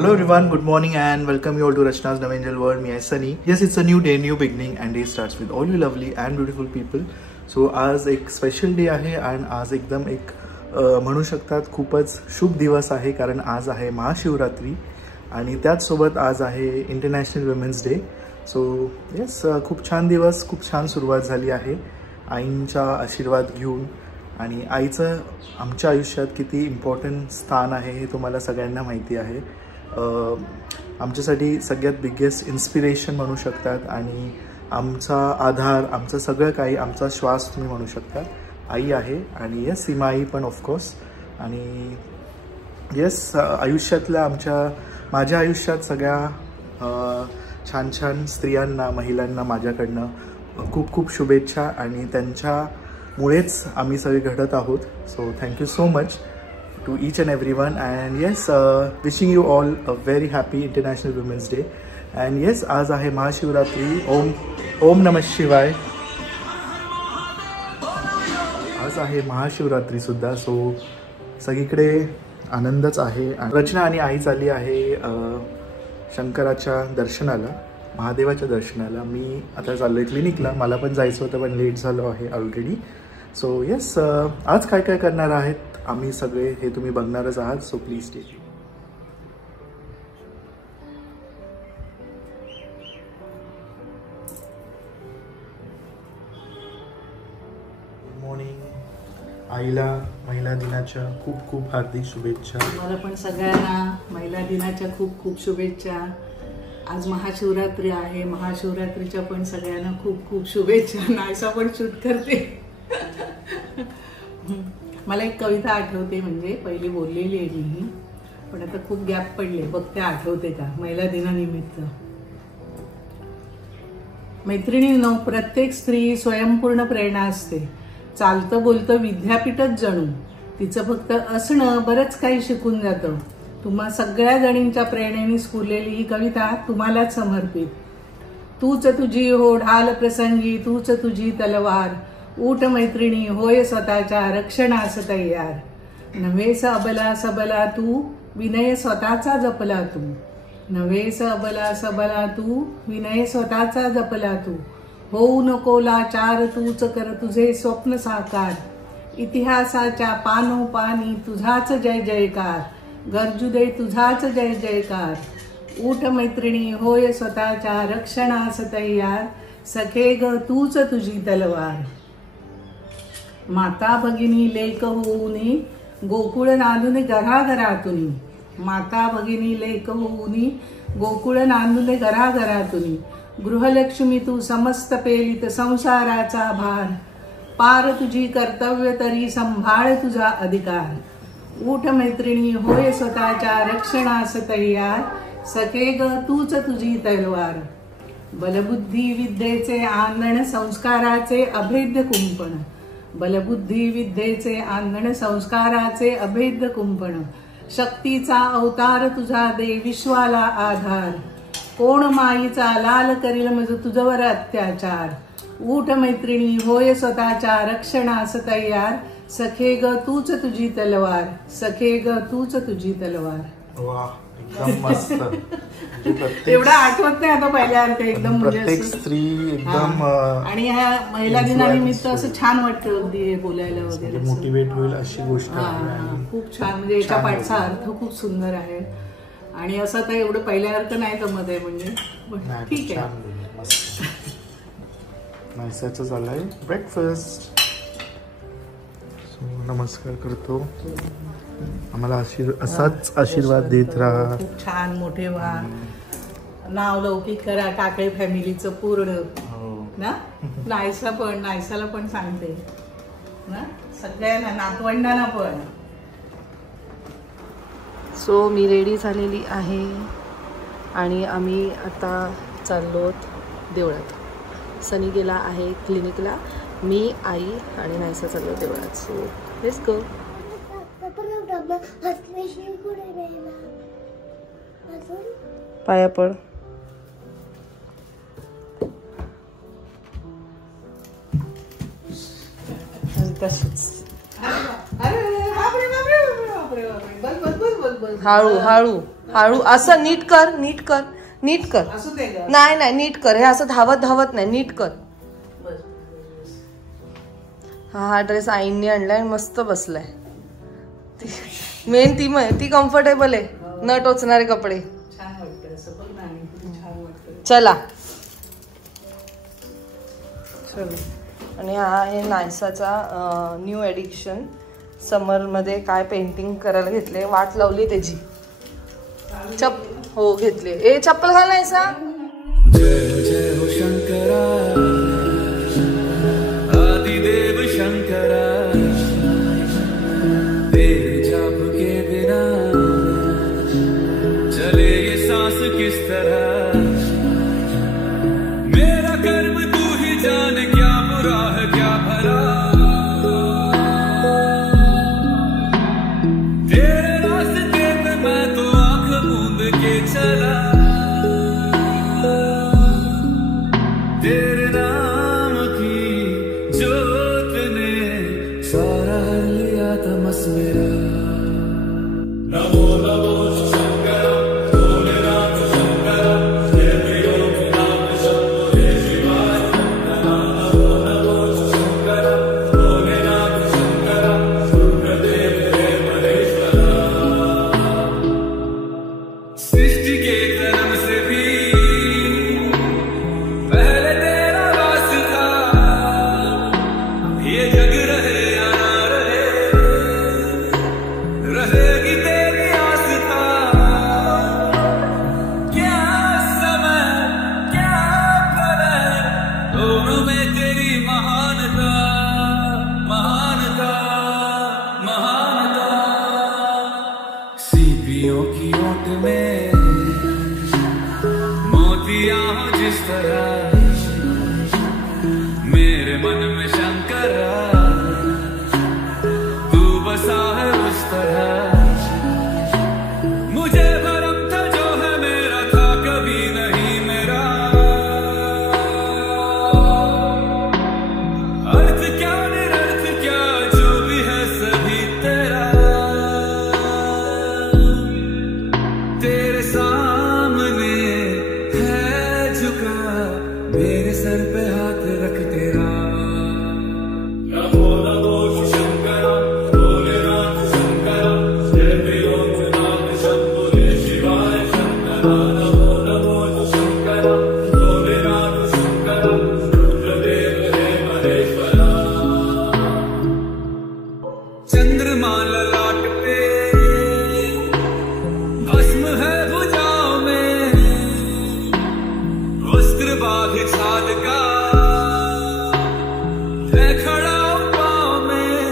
Hello everyone, good morning and welcome you all to Rachna's Navangel World. Me, Sunny. Yes, it's a new day, new beginning, and day starts with all you lovely and beautiful people. So आज एक special day आहे आणि आज एकदम एक म्हणू शकतात खूपच शुभ दिवस आहे, कारण आज आहे महाशिवरात्री आणि त्याच सोबत आज आहे international women's day. So yes, खूप छान दिवस, खूप छान सुरुवात झाली आहे आईंचा आशीर्वाद घेऊन. आणि आईचं आमच्या आयुष्यात किती इम्पॉर्टंट स्थान आहे हे तुम्हाला सगळ्यांना माहिती आहे. आमच्यासाठी सगळ्यात बिगेस्ट इन्स्पिरेशन म्हणू शकतात आणि आमचा आधार, आमचं सगळं काही, आमचा श्वास तुम्ही म्हणू शकता आई आहे. आणि येस, सीमा आई पण ऑफकोर्स. आणि येस, आयुष्यातल्या माझ्या आयुष्यात सगळ्या छान छान स्त्रियांना, महिलांना माझ्याकडनं खूप खूप शुभेच्छा आणि त्यांच्यामुळेच आम्ही सगळे घडत आहोत. So thank you so much to each and everyone, and yes, wishing you all a very happy International Women's Day. And yes, आज आहे महाशिवरात्री. ओम नमः शिवाय. आज आहे महाशिवरात्री सुद्धा. सो सगळीकडे आनंदच आहे. रचना आणि आई चालली आहे शंकराच्या दर्शनाला, महादेवाच्या दर्शनाला. मी आता चाललोय क्लिनिकला. मला पण जायचं होतं पण लेट झालो आहे ऑलरेडी. सो येस, आज काय काय करणार आहेत आम्ही सगळे हे तुम्ही बघणारच आहात. So please stay. Good morning. आईला महिला दिनाच्या खूप खूप हार्दिक शुभेच्छा. मला पण सगळ्यांना महिला दिनाच्या खूप खूप शुभेच्छा. आज महाशिवरात्री आहे. महाशिवरात्रीच्या पण सगळ्यांना खूप खूप शुभेच्छा. नायसा पण शूट करते. मला एक कविता आठवते, म्हणजे पहिली बोललेली आहे मी, पण आता खूप गॅप पडले, बघते आठवते का. महिला दिनानिमित्त. मैत्रिणींनो, प्रत्येक स्त्री स्वयंपूर्ण प्रेरणा असते. चालतं बोलतं विद्यापीठच जणू. तिचं फक्त असणं बरंच काही शिकून जातं. तुम्हा सगळ्या जणींच्या प्रेरणेने स्फुरलेली ही कविता तुम्हालाच समर्पित. तूच तुझी हो ढाल प्रसंगी, तूच तुझी तलवार. ऊठ मैत्रिणी, होय स्वतःच्या रक्षणास तयार. नव्हेस अबला सबला तू, विनय स्वतःचा जपला तू. नव्हेस अबला सबला तू, विनय स्वतःचा जपला तू. होऊ नको लाचार, तूच कर तुझे स्वप्न साकार. इतिहासाच्या पानोपानी तुझाच जय जयकार. गरजू दे तुझाच जय जयकार. ऊठ मैत्रिणी, होय स्वतःच्या रक्षणास तयार. सखे ग तूच तुझी तलवार. माता भगिनी लेक होऊनी, गोकुळ नांदुने घराघरातुनी. माता भगिनी लेक होऊनी, गोकुळ नांदुने घराघरातुनी. गृहलक्ष्मी तू समस्त पेलित संसाराचा भार. पार तुझी कर्तव्य तरी संभाळ तुझा अधिकार. ऊठ मैत्रिणी, होय स्वतःच्या रक्षणास तयार. सखे ग तूच तुझी तलवार. बलबुद्धी विद्येचे आंदण, संस्काराचे अभेद्य कुंपण. बलबुद्धी विद्येचे आंदण, संस्काराचे अभेद्य कुंपण. शक्तीचा अवतार तुझा दे विश्वाला आधार. कोण माईचा लाल करील मज तुझवर अत्याचार. ऊठ मैत्रिणी, होय स्वतःच्या रक्षणास तयार. सखे ग तूच तुझी तलवार. सखे ग तूच तुझी तलवार. वा, एकदम मस्त. एवढा आठवत नाही आता पहिल्या एकदम प्रत्येक स्त्री एकदम. आणि ह्या महिला दिनानिमित्त असं छान वाटतं अगदी बोलायला वगैरे, मोटिवेट होईल अशी गोष्ट आहे. खूप छान. म्हणजे याच्या पाठचा अर्थ खूप सुंदर आहे. आणि असं तर एवढं पहिल्यासारखं नाही जमत आहे, म्हणजे ठीक आहे. नायसाचं झालंय ब्रेकफास्ट. नमस्कार करतो. आम्हाला असाच आशीर्वाद देत राहा. खूप छान मोठे व्हा. नाव लौकिक करा काकळे फॅमिलीचं पूर्ण ना. नायसाला पण सांगते ना, सगळ्यांना, नातवंडांना पण. सो मी रेडी झालेली आहे आणि आम्ही आता चाललोत देवळात. सनी गेला आहे क्लिनिकला. मी, आई आणि नायसा चाललो देवळात. So let's go. पाया पड. तसंच. अरे बापरे बापरे बापरे बापरे. बस बस बस बस बस. हळू हळू हळू. असं नीट कर, नीट कर, नीट कर. असू दे ग. नाही नाही नीट कर. हे असं धावत धावत नाही, नीट कर. हा ड्रेस आईंनी आणलाय, मस्त बसलाय. मेन ती कम्फर्टेबल आहे, न टोचणारे कपडे. छान वाटतं असं बघ ना, छान वाटतं. चला चलो. आणि हा आहे नायसाचा न्यू एडिक्शन. समर मध्ये काय पेंटिंग करायला घेतले, वाट लावली त्याची. हो घेतले. ए चप्पल घाल नायसा. जय जय हो शंकरा, आदिदेव शंकरा, तेरे जाप के बिना चले ये सांस किस तरह, मेरा कर्म तू ही जाने क्या बुरा है क्या भला, तेरे रास्ते पे मैं तो आंख मूंद के चला, तेरे नाम की जोत ने सारा हर लिया तमस मेरा। नमो नमो शंकरा, भोलेनाथ शंकरा, जय प्रियोनाथ शंभो जय शिवाय। नमो नमो शंकरा, भोलेनाथ शंकरा, रुद्रदेव जय महेश्वरा। सृष्टि के जन्म से भी पहले तेरा वास था, ये जग रहे या ना रहे, रहेगी तेरी आस्था। क्या समय क्या प्रलय, दोनों में तेरी महानता महानता महानता। सीपियों की ओट में मोतियां हो जिस तरह, मेरे मन में शंकरा तू बसा है उस तरह, मुझे भरम था जो है मेरा था कभी नहीं मेरा, अर्थ क्या निरर्थ क्या जो भी है सभी तेरा, तेरे सामने है झुका मेरे सर पे हाथ रख तेरा। नमो नमो शंकरा, भोलेनाथ शंकरा, जय प्रियोनाथ शंभो जय शिवाय शंकरा। नमो नमो शंकरा, भोलेनाथ शंकरा, रुद्रदेव जय महेश्वरा। चंद्रमा ललाट पे भस्म है भुजाओं में, वस्त्र बाघ छाद का है खड़ा पाँव में,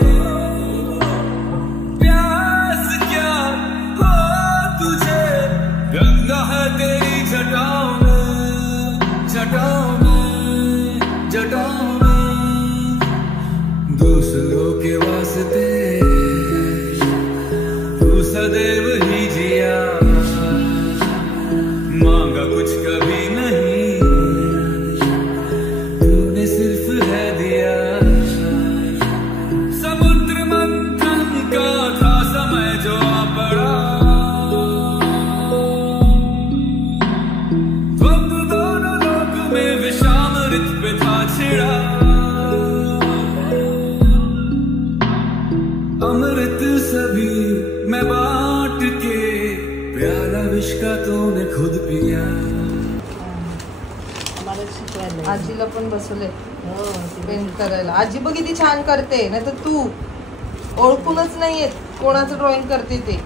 प्यास क्या हो तुझे, गंगा है तेरी जटाओं में जटाओं में जटाओं में, दूसरों के वास्ते तू सदैव ही जिया, मांगा कुछ कभी नहीं तूने सिर्फ है दिया, समुद्र मंथन का था समय जो आ पड़ा, द्वंद्व दोनों लोक में विषामृत पे था छिड़ा, अमृत सभी मैं बांट के, प्याला विष का तूने खुद पिया। आम्हाला शिकवायला आजीला पण बसवले हो पेंट करायला. आजी बघ किती छान करते, नाही तर तू ओळखूनच नाहीये कोणाचं ड्रॉइंग करते ते.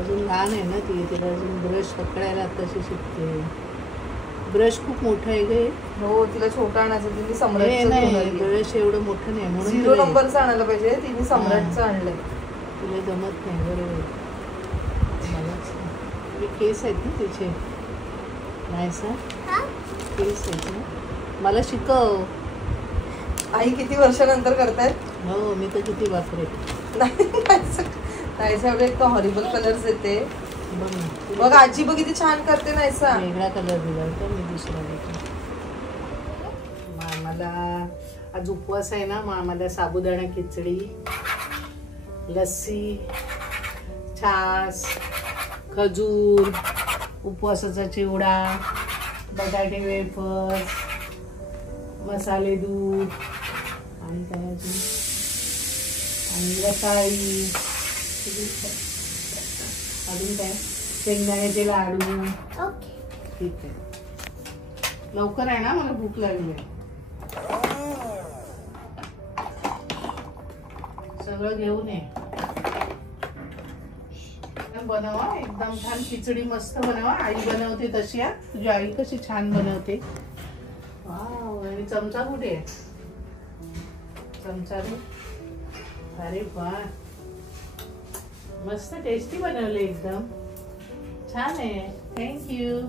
अजून लहान आहे ना ती, तिला अजून ब्रश पकडायला आताशी शिकते. ब्रश खूप मोठं आहे गे. हो तिला छोटा आणायचं, तिने हे सम्राटचं नाही घेऊन आली. ब्रश एवढं मोठं नाही म्हणून 0 नंबरचं आणायला पाहिजे, तिने सम्राटचं आणलंय. तुला जमत नाही बरोबर. मलाच नाही. केस आहेत ना तिचे, नाही सर केस आहेत ना. मला शिकव. आई किती वर्षानंतर करतायत. हो मी तर किती वापरे. नाही एवढे एक हॉरिबल कलर्स येते. बघ ना बघ आजी बघ किती छान करते. नाहीसा वेगळा कलर दिला होता मी, दुसरा देतो. मला आज उपवास आहे ना, मग आम्हाला साबुदाणा खिचडी, लस्सी, छास, खजूर, उपवासाचा चिवडा, बटाटे वेफर्स, मसाले दूध आणि काय अजून, आणि रताळी, अजून काय शेंगदाण्याचे लाडू. ठीक आहे, लवकर आहे ना, मला भूक लागली आहे. सगळं घेऊन ये. बनवा एकदम छान खिचडी मस्त बनवा. आई बनवते तशी. तुझी आई कशी छान बनवते. वाव. आणि चमचा कुठे आहे? चमचा दे. अरे वा, मस्त टेस्टी बनवले, एकदम छान आहे. थँक्यू.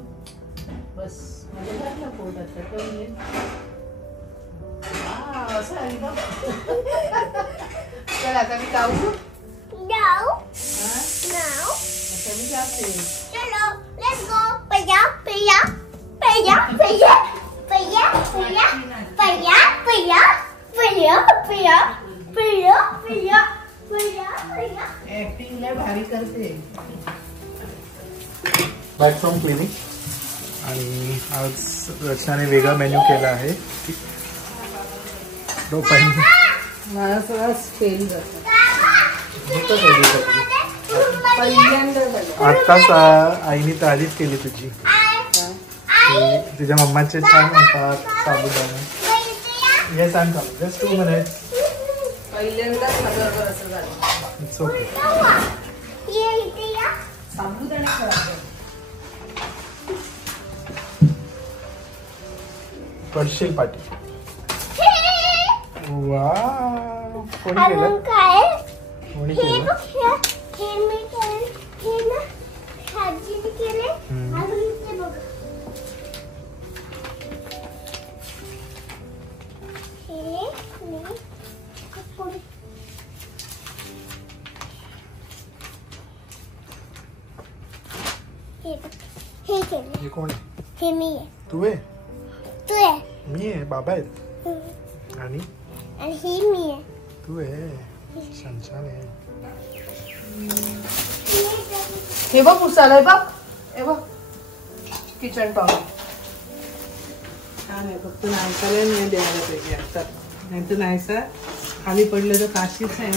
बस माझं घातलं पोट आता करून. असं आहे बघ. चल आता मी जाऊ. आता मी जाते. चलो लेट्स गो. पहिया पहिया पहिया पहिया पहिया पहिया पहिया पहिया पहिया पहिया पहिया पहिया पहिया पहिया. ऍक्टिंग लय भारी करते. Back from clinic. आणि आज रचनाने वेगळा मेन्यू केला आहे. मला सगळं फेल जातं. आत्ताच आईने तारीफ केली तुझी. तुझ्या मम्माचे छान म्हणतात साबुदाणा. हे सांग का जस्ट 2 मिनिट्स. पहिल्यांदाच सगळं असं झालं. It's okay. साबुदाणा खराब पडशील पाटी. वा, कोणी केलं? कोणी केलं? हे मी हे ना खाजीने केले. अजून ते बघ. हे मी कपडे. हे केले. हे कोण आहे? हे मी आहे. तू आहे? तू आहे. मी आहे. बाबा आहेत. आणि ही मी आहे. तू आहे. छान छान आहे. हे बघ उसालाय बघ. हे बघ किचन टॉप छान आहे. फक्त नायसाला नाही द्यायला पाहिजे आता, नाही तर नायसा खाली पडलं तर काशीच आहे.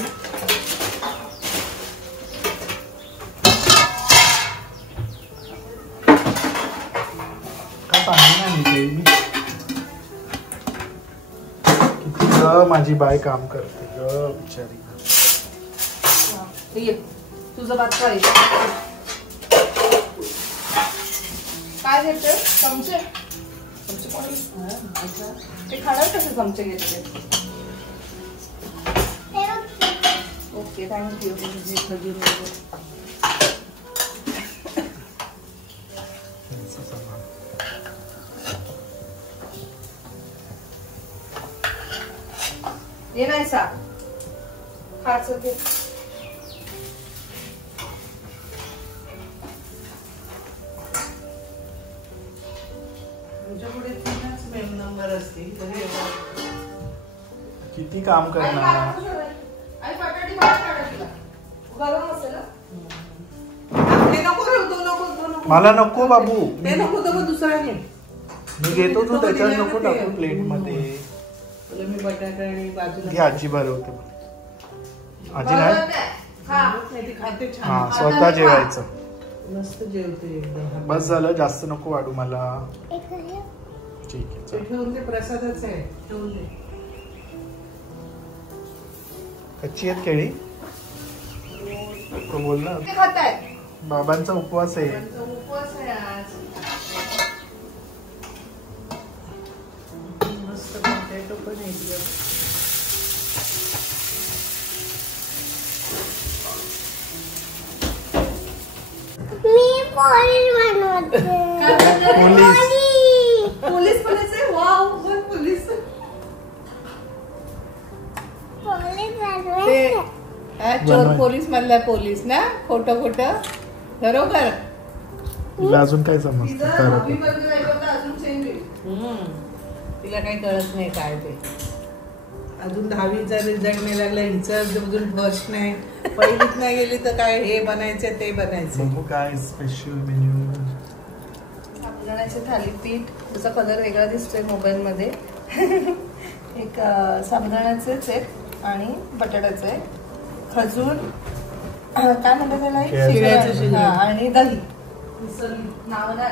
का चांगली नाही मी. किती ग माझी बाय काम करते ग बिचारी. तुझं बात काय काय घेते? चमचे. ते खाणार कसे चमचे घेतले? Okay thank you. ये नाही सा खायचं घे. किती काम करणार. मला नको बाबू. ते नको तर दुसरा घे. मी घेतो तू त्याच्यात नको टाकू प्लेट मध्ये. मी बटाटा आणि बाजूला घे. आजी भरवते. आजी नाही खाते छान. हा स्वतः जेवायचं. मस्त जेवते एकदम. बस झालं, जास्त नको वाढू मला. ठीक आहे ते ठेवून दे. प्रसादच आहे. ठेवून दे. कच्ची आहेत केळी. तो बोल ना. ते खाताय. बाबांचा उपवास आहे. उपवास आहे आज. मस्त पोटॅटो पण आहे. मी पोलीस बनवते. पोलीस बनायचंय. वाव बोल पोलीस. पोलीस ते बनवायचं. चोर पोलीस मधला पोलीस ना. खोटं खोटं बरोबर. तुला अजून काय समजतं? अजून चेंज. तिला काही कळत नाही काय ते. अजून 10वीचा रिझल्ट नाही लागला, हिचं अजून फर्स्ट नाही, पहिलीत नाही गेली तर काय हे बनायचं ते बनायचं. काय स्पेशल मेन्यू? साबुदाण्याचे थालीपीठ, त्याचा कलर वेगळा दिसतोय मोबाईलमध्ये. एक साबुदाण्याचेच आहेत आणि बटाट्याचं आहे, खजूर काय म्हणतात त्याला, शिऱ्याचं आणि दही. नाव नाही.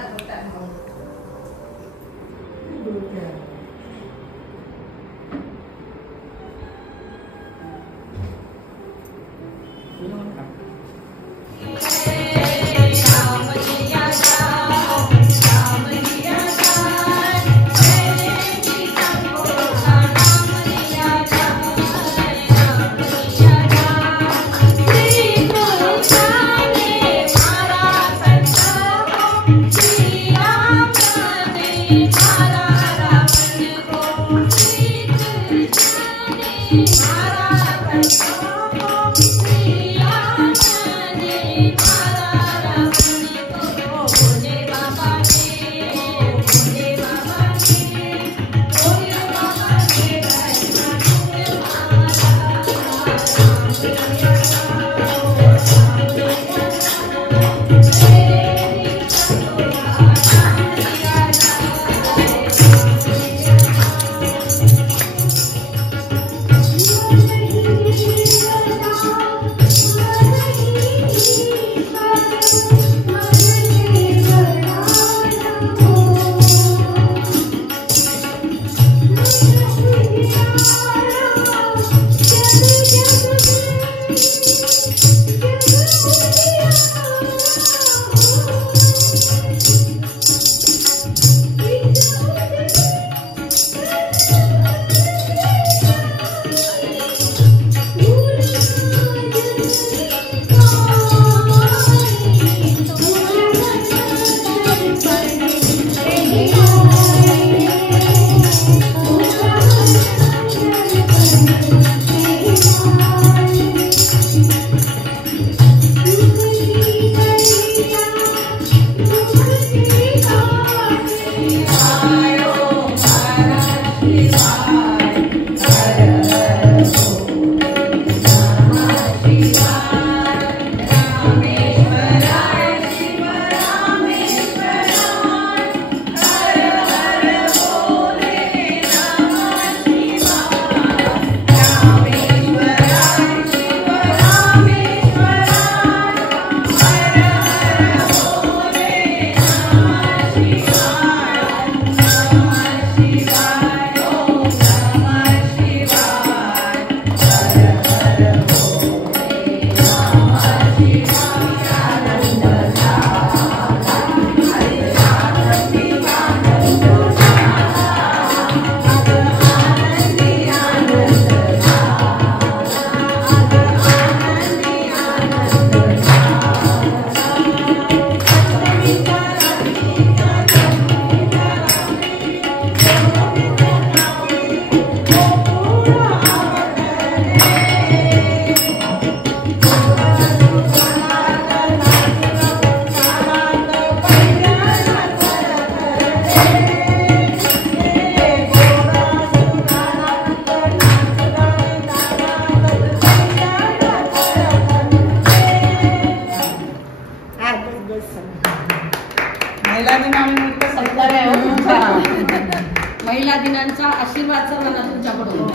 महिला दिनांचा आशीर्वाद सर्वांना तुमच्याकडून,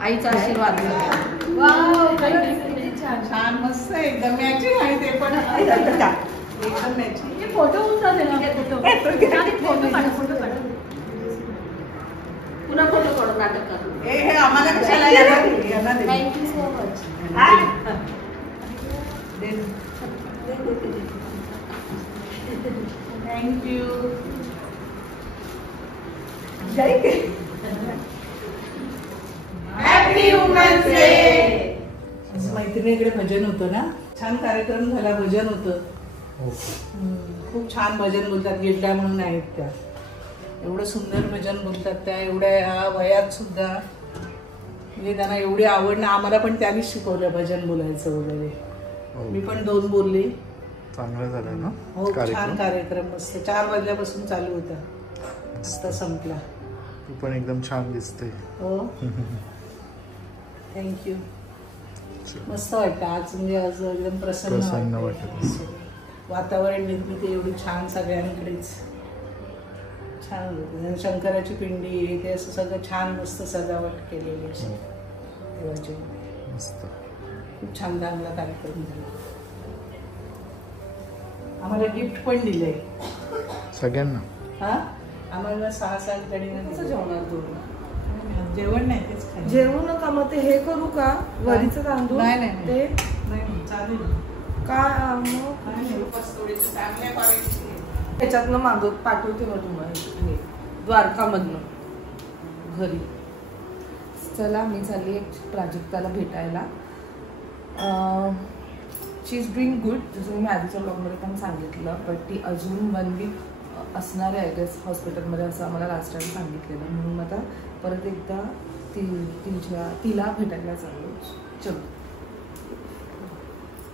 आईचा आशीर्वाद. छान मस्त एकदम मॅचिंग आहे ते पण एकदम मॅचिंग. फोटो उचला पुन्हा फोटो काढून नाटक करू. हे आम्हाला कशाला thank you so much. Thank you. Happy women's day. मैत्रिणीकडे भजन होतं ना, छान कार्यक्रम झाला, भजन होतं. खूप छान भजन बोलतात. गिरड्या म्हणून आहेत त्या, एवढं सुंदर भजन बोलतात त्या, एवढ्या वयात सुद्धा. म्हणजे त्यांना एवढी आवड ना, आम्हाला पण त्यांनीच शिकवलं भजन बोलायचं वगैरे. मी पण 2 बोलली. चांगलं झालं ना. हो छान कार्यक्रम मस्त. 4 वाजल्यापासून चालू होता, आता संपला. तू पण एकदम छान दिसते. हो थँक्यू. मस्त वाटतं आज, म्हणजे आज एकदम प्रसन्न वाटत. वातावरण निर्मिती एवढी छान सगळ्यांकडेच छान होतं. शंकराची पिंडी ते असं सगळं छान मस्त सजावट केलेली देवाची. मस्त खूप छान चांगला कार्यक्रम झाला. आम्हाला गिफ्ट पण दिलंय सगळ्यांना. हा आम्हाला 6-7 जणींना जेवणार दोन. जेवण नाही तेच खायचं. जेवू नका मग ते हे करू का वरीचं तांदूळ? नाही ते नाही चालेल काय मग थोडेसे चांगल्या क्वालिटीचे. त्याच्यातनं पाठवते मग तुम्हाला द्वारकामधनं घरी. चला मी चालली एक प्राजक्ताला भेटायला. शी इज डुईंग गुड, जसं मी आधीच्या ब्लॉगमध्ये पण सांगितलं. बट ती अजून 1 वीक असणार आहे आय गेस हॉस्पिटलमध्ये, असं आम्हाला लास्ट टाइम सांगितलेलं. म्हणून आता परत एकदा तिला भेटायला चाललो. चलो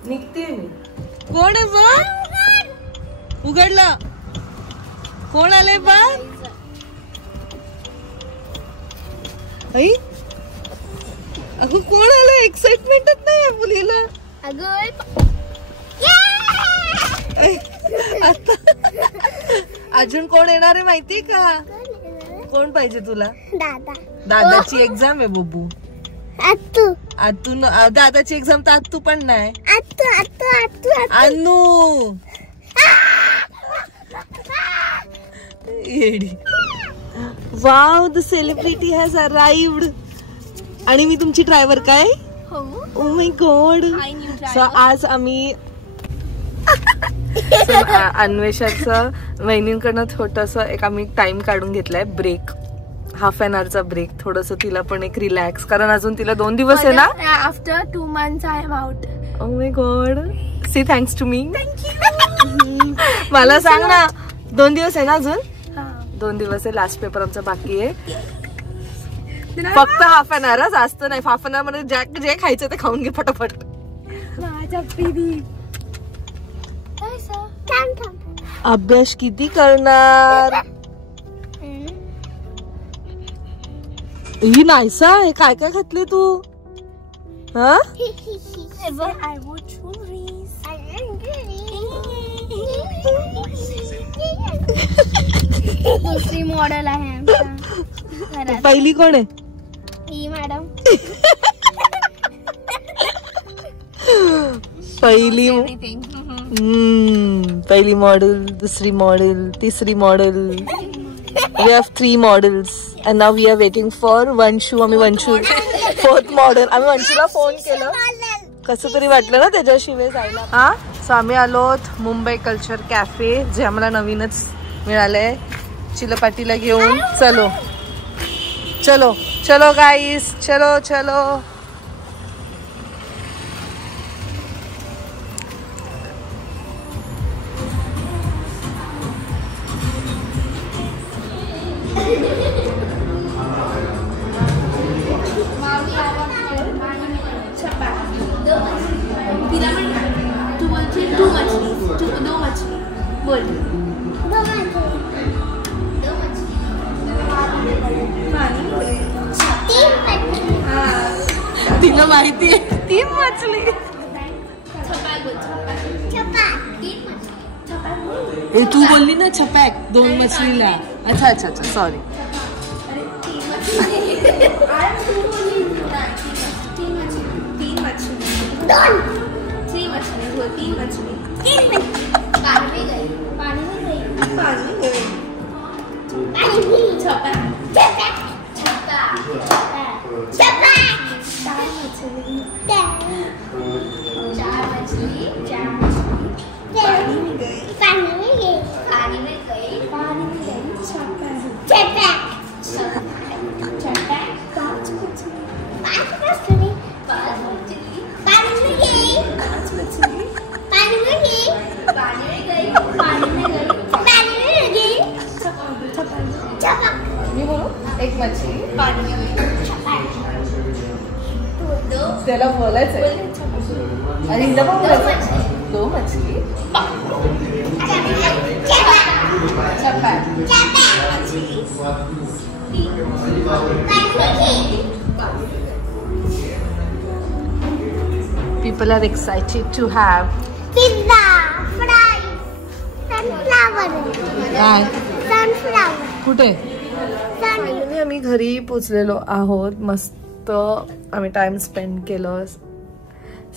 निघते मी. कोण आहे बा? उघडला. कोण आले बा? अगं कोण आलं? एक्साइटमेंटच नाही आहे मुलीला. आता अजून कोण येणार आहे माहितीये का? कोण पाहिजे तुला? दादाची एक्झाम आहे बबू. आतू दादाची एक्झाम तर आतू पण नाही. अनु येडी. Wow the celebrity has arrived. आणि मी तुमची ड्रायव्हर काय? ओ माय गॉड. सो आज आम्ही अन्वेषाचं वहिनींकडनं छोटस एक आम्ही टाइम काढून घेतलाय ब्रेक, हाफ एन आवरचा ब्रेक. थोडस तिला पण एक रिलॅक्स, कारण अजून तिला 2 दिवस आहे ना. After 2 months I am out. Oh my god. See thanks to me. मला सांग ना 2 दिवस आहे ना अजून? 2 दिवस आहे. लास्ट पेपर आमचा बाकी आहे. फक्त हाफ एन आवर, जास्त नाही. हाफ एन आवर मध्ये जे खायचं ते खाऊन घे फटाफट. अभ्यास किती करणार? ही नाहीसा आहे. काय काय घातले तू? हा दुसरी मॉडेल आहे आमच्या. पहिली कोण आहे? ही मॅडम. पहिली मॉडेल, दुसरी मॉडेल, तिसरी model. We have 3 models and now we are waiting for वंशू. आम्ही वंशू 4th मॉडेल. आम्ही वंशूला फोन केलं, कसं तरी वाटलं ना त्याच्याशिवाय जायला. हा सो आम्ही आलोत मुंबई कल्चर कॅफे, जे आम्हाला नवीनच मिळालंय चिलपाटीला घेऊन. चलो चलो चलो गाईस, चलो चलो. तिला माहिती आहे 3 मछली. तू बोलली ना छपॅक 2 मछलीला. अच्छा अच्छा अच्छा सॉरी. एक मछली त्याला बोलायचं आणि हिला पण बोलायचं 2 मछली. People are excited to have pizza, fries, sunflower. काय Sunflower. कुठे Sun. फायनली आम्ही घरी पोचलेलो आहोत. मस्त आम्ही टाइम स्पेंड केलं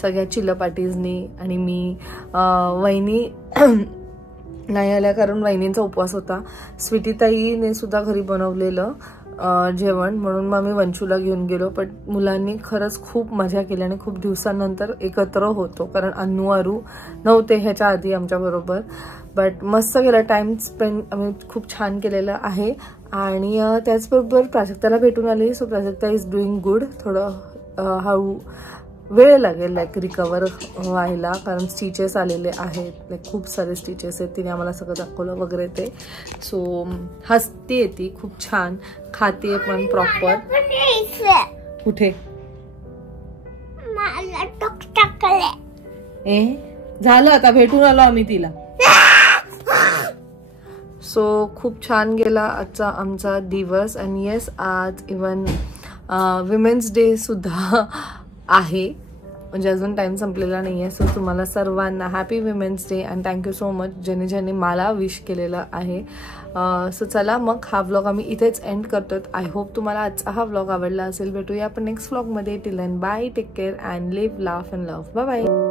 सगळ्या चिल्लपाटीजनी. आणि मी वहिनी नाही आल्या कारण वहिनींचा उपवास होता. स्वीटीताईने सुद्धा घरी बनवलेलं जेवण, म्हणून मग आम्ही वंशूला घेऊन गेलो. पण मुलांनी खरंच खूप मजा केली आणि खूप दिवसांनंतर एकत्र होतो, कारण अन्नू आरू नव्हते ह्याच्या आधी आमच्याबरोबर. बट मस्त गेला टाइम स्पेंड, आम्ही खूप छान केलेलं आहे. आणि त्याचबरोबर प्राजक्ताला भेटून आली. So Prajakta is doing good. थोडं हळू वेळ लागेल लाईक रिकवर व्हायला, कारण स्टिचेस आलेले आहेत, लाईक खूप सारे स्टिचेस आहेत. तिने आम्हाला सगळं दाखवलं वगैरे ते. सो हसते ती खूप छान, खाते पण प्रॉपर. कुठे मला टाकले. ए झालं, आता भेटून आलो आम्ही तिला. सो खूप छान गेला आजचा आमचा दिवस. आणि येस, आज इवन विमेन्स डे सुद्धा आहे, म्हणजे अजून टाइम संपलेला नाही आहे. सो तुम्हाला सर्वांना happy women's day and thank you so much ज्याने ज्याने मला विश केलेलं आहे. सो चला मग हा व्लॉग आम्ही इथेच एंड करतो. आय होप तुम्हाला आजचा हा व्लॉग आवडला असेल. भेटूया आपण नेक्स्ट व्लॉगमध्ये. Till and bye, take care and live, laugh and love. Bye bye.